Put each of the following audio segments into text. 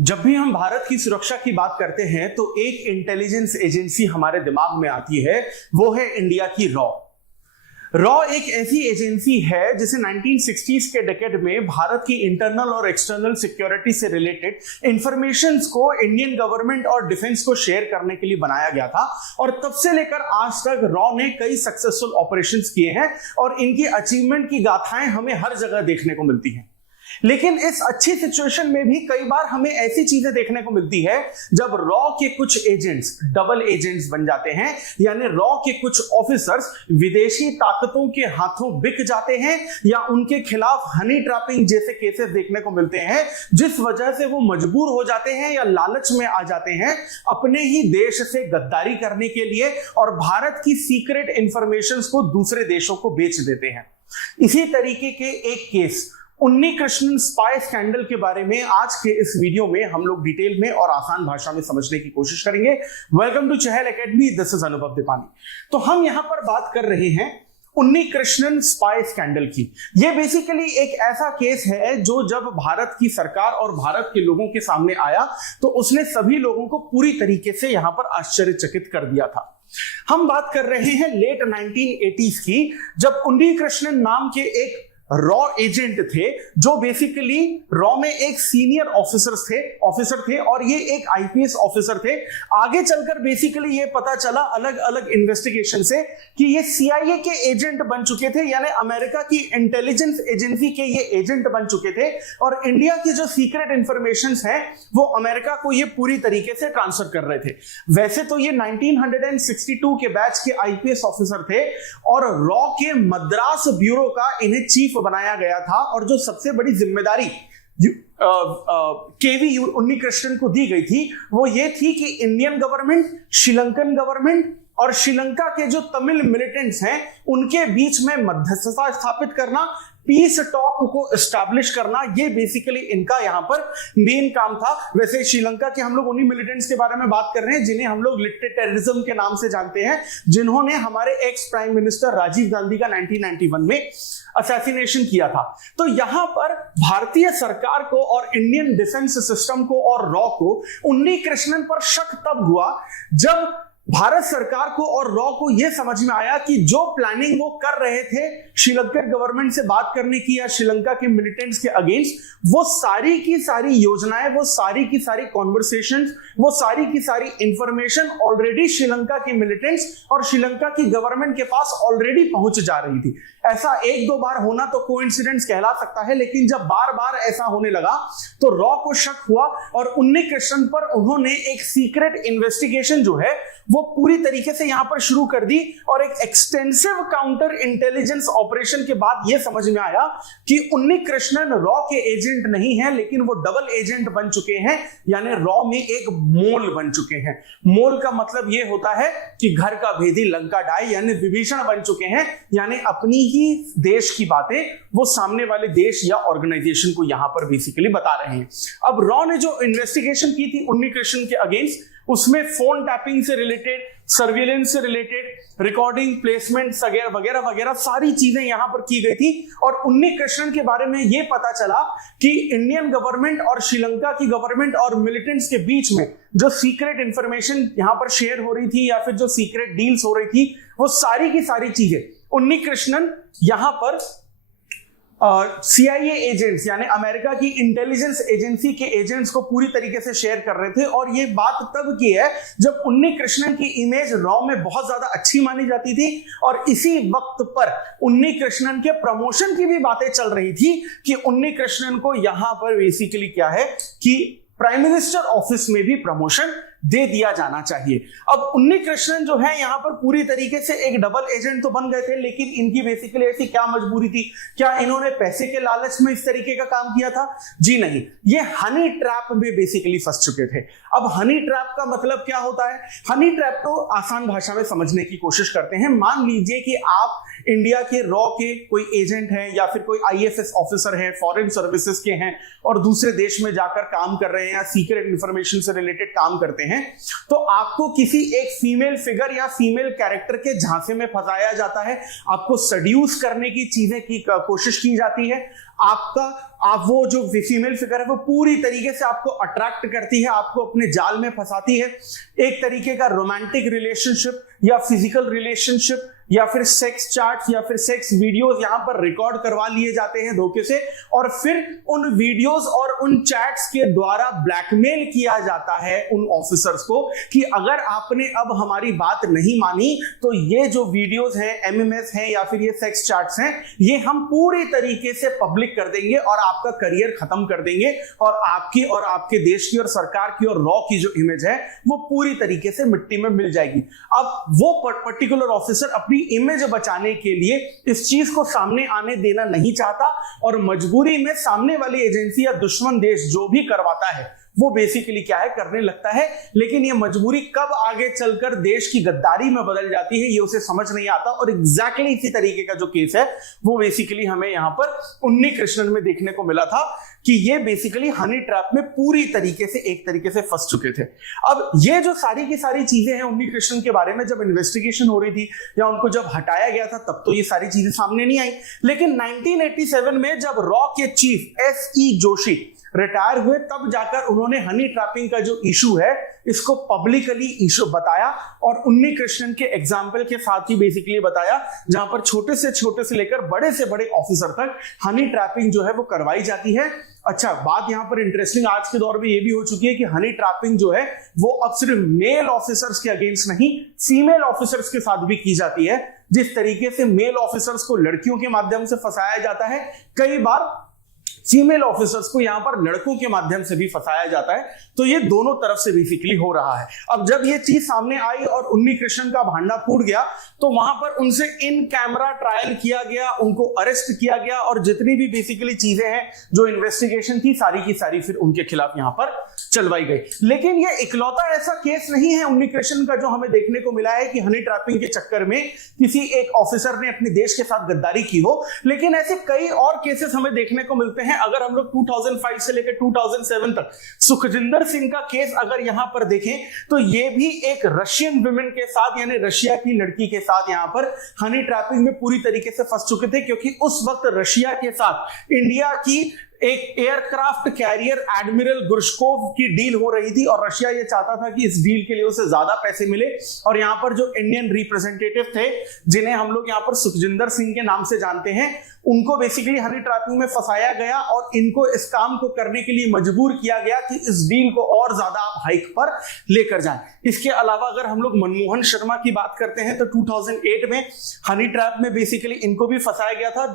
जब भी हम भारत की सुरक्षा की बात करते हैं तो एक इंटेलिजेंस एजेंसी हमारे दिमाग में आती है, वो है इंडिया की रॉ एक ऐसी एजेंसी है जिसे 1960s के डेकेड में भारत की इंटरनल और एक्सटर्नल सिक्योरिटी से रिलेटेड इंफॉर्मेशंस को इंडियन गवर्नमेंट और डिफेंस को शेयर करने के लिए बनाया गया था। और तब से लेकर आज तक रॉ ने कई सक्सेसफुल ऑपरेशंस किए हैं और इनकी अचीवमेंट की गाथाएं हमें हर जगह देखने को मिलती हैं। लेकिन इस अच्छी सिचुएशन में भी कई बार हमें ऐसी चीजें देखने को मिलती है जब रॉ के कुछ एजेंट्स डबल एजेंट्स बन जाते हैं, यानी रॉ के कुछ ऑफिसर्स विदेशी ताकतों के हाथों बिक जाते हैं या उनके खिलाफ हनी ट्रैपिंग जैसे केसेस देखने को मिलते हैं, जिस वजह से वो मजबूर हो जाते हैं या लालच में आ जाते हैं अपने ही देश से गद्दारी करने के लिए और भारत की सीक्रेट इंफॉर्मेशंस को दूसरे देशों को बेच देते हैं। इसी तरीके के एक केस उन्नी कृष्णन स्पाई स्कैंडल के बारे में आज के इस वीडियो में हम लोग डिटेल में और आसान भाषा में समझने की कोशिश करेंगे। Welcome to Chahal academy, this is Anubhav Deepani. तो हम यहां पर बात कर रहे हैं उन्नी कृष्णन स्पाई स्कैंडल की। यह बेसिकली एक ऐसा केस है जो जब भारत की सरकार और भारत के लोगों के सामने आया तो उसने सभी लोगों को पूरी तरीके से यहां पर आश्चर्यचकित कर दिया था। हम बात कर रहे हैं लेट 1980s की, जब उन्नी कृष्णन नाम के एक रॉ एजेंट थे जो बेसिकली रॉ में एक सीनियर ऑफिसर थे और ये एक आईपीएस ऑफिसर थे। आगे चलकर बेसिकली ये पता चला अलग अलग इन्वेस्टिगेशन से कि ये सीआईए के एजेंट बन चुके थे, यानी अमेरिका की इंटेलिजेंस एजेंसी के ये एजेंट बन चुके थे और इंडिया की जो सीक्रेट इंफॉर्मेशन है वो अमेरिका को ये पूरी तरीके से ट्रांसफर कर रहे थे। वैसे तो ये 1962 के बैच के आईपीएस ऑफिसर थे और रॉ के मद्रास ब्यूरो का इन्हें चीफ बनाया गया था और जो सबसे बड़ी जिम्मेदारी केवी उन्नी कृष्णन को दी गई थी वो ये थी कि इंडियन गवर्नमेंट, श्रीलंकन गवर्नमेंट और श्रीलंका के जो तमिल मिलिटेंट्स हैं उनके बीच में मध्यस्थता स्थापित करना, पीस टॉक को एस्टैब्लिश करना, ये बेसिकली इनका यहां पर मेन काम था। वैसे श्रीलंका के हम लोग उन्हीं मिलिटेंट्स के बारे में बात कर रहे हैं जिन्हें हम लोग लिट्टे टेररिज्म के नाम से जानते हैं, जिन्होंने हमारे ex prime minister Rajiv Gandhi का 1991 में असैसिनेशन किया था। तो यहां पर भारतीय सरकार को और इंडियन डिफेंस सिस्टम को और रॉ को उन्नी कृष्णन पर शक तब हुआ जब भारत सरकार को और रॉ को यह समझ में आया कि जो प्लानिंग वो कर रहे थे श्रीलंकन गवर्नमेंट से बात करने की या श्रीलंका के मिलिटेंट्स के अगेंस्ट, वो सारी की सारी योजनाएं, वो सारी की सारी कॉन्वर्सेशंस, वो सारी की सारी इंफॉर्मेशन ऑलरेडी श्रीलंका के मिलिटेंट्स और श्रीलंका की गवर्नमेंट के पास ऑलरेडी पहुंच जा रही थी। ऐसा एक दो बार होना तो कोइंसिडेंस कहला सकता है, लेकिन जब बार बार ऐसा होने लगा तो रॉ को शक हुआ और उन्नी कृष्णन पर उन्होंने एक सीक्रेट इन्वेस्टिगेशन जो है वो पूरी तरीके से यहां पर शुरू कर दी और एक एक्सटेंसिव काउंटर इंटेलिजेंस ऑपरेशन के बाद यह समझ में आया कि उन्नी कृष्णन रॉ के एजेंट नहीं है, लेकिन वो डबल एजेंट बन चुके हैं, यानी रॉ में एक मोल बन चुके हैं। मोल का मतलब यह होता है कि घर का भेदी लंका ढाई, यानी विभीषण बन चुके हैं, यानी अपनी ही देश की बातें वो सामने वाले देश या ऑर्गेनाइजेशन को यहां पर बेसिकली बता रहे हैं। अब रॉ ने जो इन्वेस्टिगेशन की थी उन्नी कृष्णन के अगेंस्ट, उसमें फोन टैपिंग से रिलेटेड, सर्विलेंस से रिलेटेड, रिकॉर्डिंग, प्लेसमेंट वगैरह वगैरह सारी चीजें यहां पर की गई थी। और उन्नी कृष्णन के बारे में यह पता चला कि इंडियन गवर्नमेंट और श्रीलंका की गवर्नमेंट और मिलिटेंट्स के बीच में जो सीक्रेट इंफॉर्मेशन यहां पर शेयर हो रही थी या फिर जो सीक्रेट डील्स हो रही थी, वो सारी की सारी चीजें उन्नी कृष्णन यहां पर सीआईए एजेंट्स यानी अमेरिका की इंटेलिजेंस एजेंसी के एजेंट्स को पूरी तरीके से शेयर कर रहे थे। और ये बात तब की है जब उन्नी कृष्णन की इमेज रॉ में बहुत ज्यादा अच्छी मानी जाती थी और इसी वक्त पर उन्नी कृष्णन के प्रमोशन की भी बातें चल रही थी कि उन्नी कृष्णन को यहां पर बेसिकली क्या है कि प्राइम मिनिस्टर ऑफिस में भी प्रमोशन दे दिया जाना चाहिए। अब उन्नी कृष्णन जो है यहां पर पूरी तरीके से एक डबल एजेंट तो बन गए थे, लेकिन इनकी बेसिकली ऐसी क्या मजबूरी थी? क्या इन्होंने पैसे के लालच में इस तरीके का काम किया था? जी नहीं, ये हनी ट्रैप में बेसिकली फंस चुके थे। अब हनी ट्रैप का मतलब क्या होता है? हनी ट्रैप तो आसान भाषा में समझने की कोशिश करते हैं। मान लीजिए कि आप इंडिया के रॉ के कोई एजेंट हैं या फिर कोई आईएफएस ऑफिसर हैं, फॉरेन सर्विसेज के हैं और दूसरे देश में जाकर काम कर रहे हैं या सीक्रेट इंफॉर्मेशन से रिलेटेड काम करते हैं, तो आपको किसी एक फीमेल फिगर या फीमेल कैरेक्टर के झांसे में फंसाया जाता है, आपको सड्यूस करने की चीजें की कोशिश की जाती है, आप वो जो फीमेल फिगर है वो पूरी तरीके से आपको अट्रैक्ट करती है, आपको अपने जाल में फंसाती है। एक तरीके का रोमांटिक रिलेशनशिप या फिजिकल रिलेशनशिप या फिर सेक्स चार्ट्स या फिर सेक्स वीडियोस यहां पर रिकॉर्ड करवा लिए जाते हैं धोखे से, और फिर उन वीडियोस और उन चैट्स के द्वारा ब्लैकमेल किया जाता है उन ऑफिसर्स को कि अगर आपने अब हमारी बात नहीं मानी तो ये जो वीडियोस हैं, एमएमएस हैं या फिर ये सेक्स चैट्स हैं, ये हम पूरी तरीके से पब्लिक कर देंगे और आपका करियर खत्म कर देंगे और आपकी और आपके देश की और सरकार की और रॉ की जो इमेज है वो पूरी तरीके से मिट्टी में मिल जाएगी। अब वो पर्टिकुलर ऑफिसर अपनी इमेज बचाने के लिए इस चीज को सामने आने देना नहीं चाहता और मजबूरी में सामने वाली एजेंसी या दुश्मन देश जो भी करवाता है वो बेसिकली क्या है, करने लगता है। लेकिन ये मजबूरी कब आगे चलकर देश की गद्दारी में बदल जाती है ये उसे समझ नहीं आता, और एग्जैक्टली इसी तरीके का जो केस है वो बेसिकली हमें यहां पर उन्नी कृष्णन में देखने को मिला था कि ये बेसिकली हनी ट्रैप में पूरी तरीके से एक तरीके से फंस चुके थे। अब ये जो सारी की सारी चीजें हैं उन्नी कृष्णन के बारे में जब इन्वेस्टिगेशन हो रही थी या उनको जब हटाया गया था तब तो ये सारी चीजें सामने नहीं आई, लेकिन 1987 में जब रॉ के चीफ एस.ई. जोशी रिटायर हुए तब जाकर उन्होंने हनी ट्रैपिंग का जो इशू है इसको पब्लिकली इशू बताया और उन्नी कृष्णन के एग्जाम्पल के साथ ही बेसिकली बताया, जहां पर छोटे से लेकर बड़े से बड़े ऑफिसर तक हनी ट्रैपिंग जो है वो करवाई जाती है। अच्छा, बात यहां पर इंटरेस्टिंग आज के दौर में ये भी हो चुकी है कि हनी ट्रैपिंग जो है वो अब सिर्फ मेल ऑफिसर्स के अगेंस्ट नहीं, फीमेल ऑफिसर्स के साथ भी की जाती है। जिस तरीके से मेल ऑफिसर्स को लड़कियों के माध्यम से फंसाया जाता है, कई बार फीमेल ऑफिसर्स को यहां पर लड़कों के माध्यम से भी फंसाया जाता है। तो ये दोनों तरफ से बेसिकली हो रहा है। अब जब ये चीज सामने आई और उन्नी कृष्णन का भांडा फूट गया तो वहां पर उनसे इन कैमरा ट्रायल किया गया, उनको अरेस्ट किया गया और जितनी भी बेसिकली चीजें हैं जो इन्वेस्टिगेशन थी सारी की सारी फिर उनके खिलाफ यहां पर चलवाई गई। लेकिन ये इकलौता ऐसा केस नहीं है उन्नी कृष्णन का जो हमें देखने को मिला है कि हनी ट्रैपिंग के चक्कर में किसी एक ऑफिसर ने अपने देश के साथ गद्दारी की हो, लेकिन ऐसे कई और केसेस हमें देखने को मिलते हैं। अगर हम लोग 2005 से लेकर 2007 तक सुखजिंदर सिंह का केस अगर यहां पर देखें तो ये भी एक रशियन वुमेन के साथ यानी रशिया की लड़की के साथ यहां पर हनी ट्रैपिंग में पूरी तरीके से फंस चुके थे, क्योंकि उस वक्त रशिया के साथ इंडिया की एक एयरक्राफ्ट कैरियर एडमिरल गुर्शकोव की डील हो रही थी और रशिया ये चाहता था कि इस डील के लिए उसे ज्यादा पैसे मिले। और यहां पर जो इंडियन रिप्रेजेंटेटिव थे जिन्हें हम लोग यहां पर सुखजिंदर सिंह के नाम से जानते हैं, उनको बेसिकली हनी ट्रैपिंग में फंसाया गया और इनको इस काम को करने के लिए मजबूर किया गया कि इस डील को और ज्यादा आप हाइक पर लेकर जाएं। इसके अलावा अगर हम लोग मनमोहन शर्मा की बात करते हैं तो 2008 में हनी ट्रैप में बेसिकली इनको भी फंसाया गया था।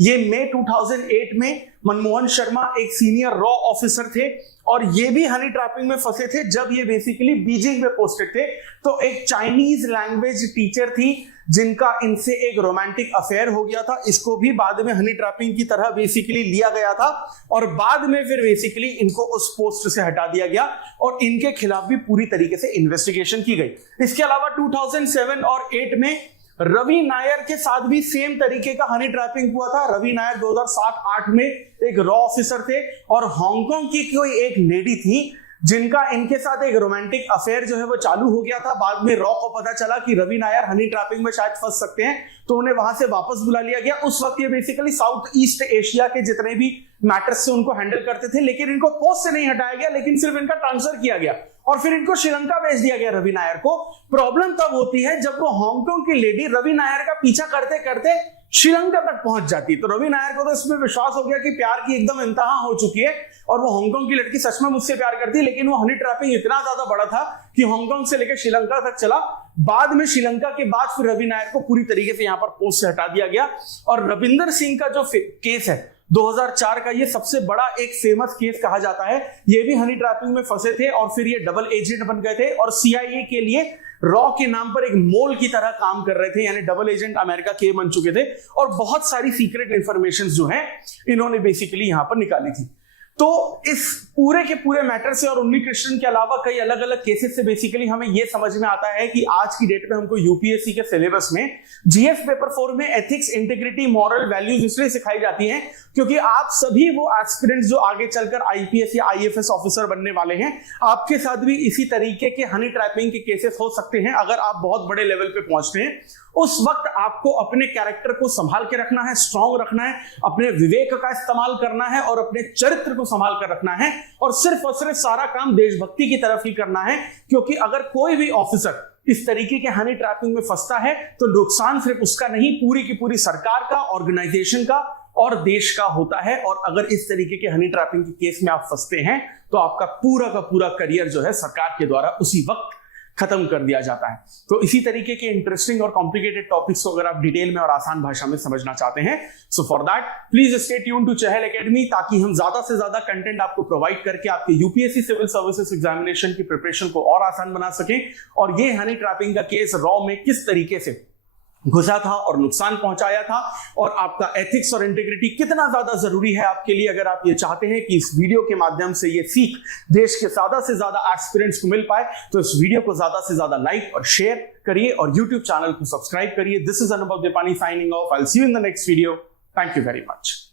ये मई 2008 में मनमोहन शर्मा एक सीनियर रॉ ऑफिसर थे और ये भी हनी ट्रैपिंग में फंसे थे जब ये बेसिकली बीजिंग में पोस्टेड थे। तो एक चाइनीज लैंग्वेज टीचर थी जिनका इनसे एक रोमांटिक अफेयर हो गया था, इसको भी बाद में हनी ट्रैपिंग की तरह बेसिकली लिया गया था और बाद में फिर बेसिकली इनको उस पोस्ट से हटा दिया गया और इनके खिलाफ भी पूरी तरीके से इन्वेस्टिगेशन की गई। इसके अलावा 2007 और 8 में रवि नायर के साथ भी सेम तरीके का हनी ट्रैपिंग हुआ था। रवि नायर 2007-8 में एक रॉ ऑफिसर थे और हांगकांग की कोई एक लेडी थी जिनका इनके साथ एक रोमांटिक अफेयर जो है वो चालू हो गया था। बाद में रॉ को पता चला कि रवि नायर हनी ट्रैपिंग में शायद फंस सकते हैं तो उन्हें वहां से वापस बुला लिया गया। उस वक्त ये बेसिकली साउथ ईस्ट एशिया के जितने भी मैटर्स से उनको हैंडल करते थे, लेकिन इनको पोस्ट से नहीं हटाया गया, लेकिन सिर्फ इनका ट्रांसफर किया गया और फिर इनको श्रीलंका भेज दिया गया रवि नायर को। प्रॉब्लम तब होती है जब वो हांगकांग की लेडी रवि नायर का पीछा करते करते श्रीलंका तक पहुंच जाती। तो रवि नायर को तो इसमें विश्वास हो गया कि प्यार की एकदम इंतहा हो चुकी है और वो हांगकांग की लड़की सच में मुझसे प्यार करती है, लेकिन वो हनी ट्रैपिंग इतना ज्यादा बड़ा था कि हांगकांग से लेकर श्रीलंका तक चला। बाद में श्रीलंका के बाद फिर रवि नायर को पूरी तरीके से यहां पर पोस्ट से हटा दिया गया। और रविंदर सिंह का जो केस है 2004 का, ये सबसे बड़ा एक फेमस केस कहा जाता है। ये भी हनी ट्रैपिंग में फंसे थे और फिर ये डबल एजेंट बन गए थे और CIA के लिए रॉ के नाम पर एक मोल की तरह काम कर रहे थे, यानी डबल एजेंट अमेरिका के बन चुके थे और बहुत सारी सीक्रेट इंफॉर्मेशन जो है इन्होंने बेसिकली यहां पर निकाली थी। तो इस पूरे के पूरे मैटर से और उन्नीकृष्णन के अलावा कई अलग अलग केसेस से बेसिकली हमें यह समझ में आता है कि आज की डेट में हमको यूपीएससी के सिलेबस में जीएस पेपर 4 में एथिक्स, इंटीग्रिटी, मॉरल वैल्यूज इसलिए सिखाई जाती हैं क्योंकि आप सभी वो एस्पिरेंट्स जो आगे चलकर आईपीएस या आईएफएस ऑफिसर बनने वाले हैं, आपके साथ भी इसी तरीके के हनी ट्रैपिंग के केसेस हो सकते हैं। अगर आप बहुत बड़े लेवल पे पहुंचते हैं, उस वक्त आपको अपने कैरेक्टर को संभाल के रखना है, स्ट्रांग रखना है, अपने विवेक का इस्तेमाल करना है और अपने चरित्र को संभाल कर रखना है और सिर्फ सारा काम देशभक्ति की तरफ ही करना है। क्योंकि अगर कोई भी ऑफिसर इस तरीके के हनी ट्रैपिंग में फंसता है तो नुकसान सिर्फ उसका नहीं, पूरी की पूरी सरकार का, ऑर्गेनाइजेशन का और देश का होता है। और अगर इस तरीके के हनी ट्रैपिंग के केस में आप फंसते हैं तो आपका पूरा का पूरा करियर जो है सरकार के द्वारा उसी वक्त खत्म कर दिया जाता है। तो इसी तरीके के इंटरेस्टिंग और कॉम्प्लिकेटेड टॉपिक्स को अगर आप डिटेल में और आसान भाषा में समझना चाहते हैं, so for that please stay tune to Chahal academy, ताकि हम ज्यादा से ज्यादा कंटेंट आपको प्रोवाइड करके आपके यूपीएससी सिविल सर्विसेज एग्जामिनेशन की प्रिपरेशन को और आसान बना सकें। और ये हनी ट्रैपिंग का केस रॉ में किस तरीके से घुसा था और नुकसान पहुंचाया था और आपका एथिक्स और इंटीग्रिटी कितना ज्यादा जरूरी है आपके लिए, अगर आप ये चाहते हैं कि इस वीडियो के माध्यम से ये सीख देश के ज्यादा से ज्यादा एस्पिरेंट्स को मिल पाए, तो इस वीडियो को ज्यादा से ज्यादा लाइक और शेयर करिए और यूट्यूब चैनल को सब्सक्राइब करिए। This is Anubhav Deepani signing off. I will see you in the next video. Thank you very much.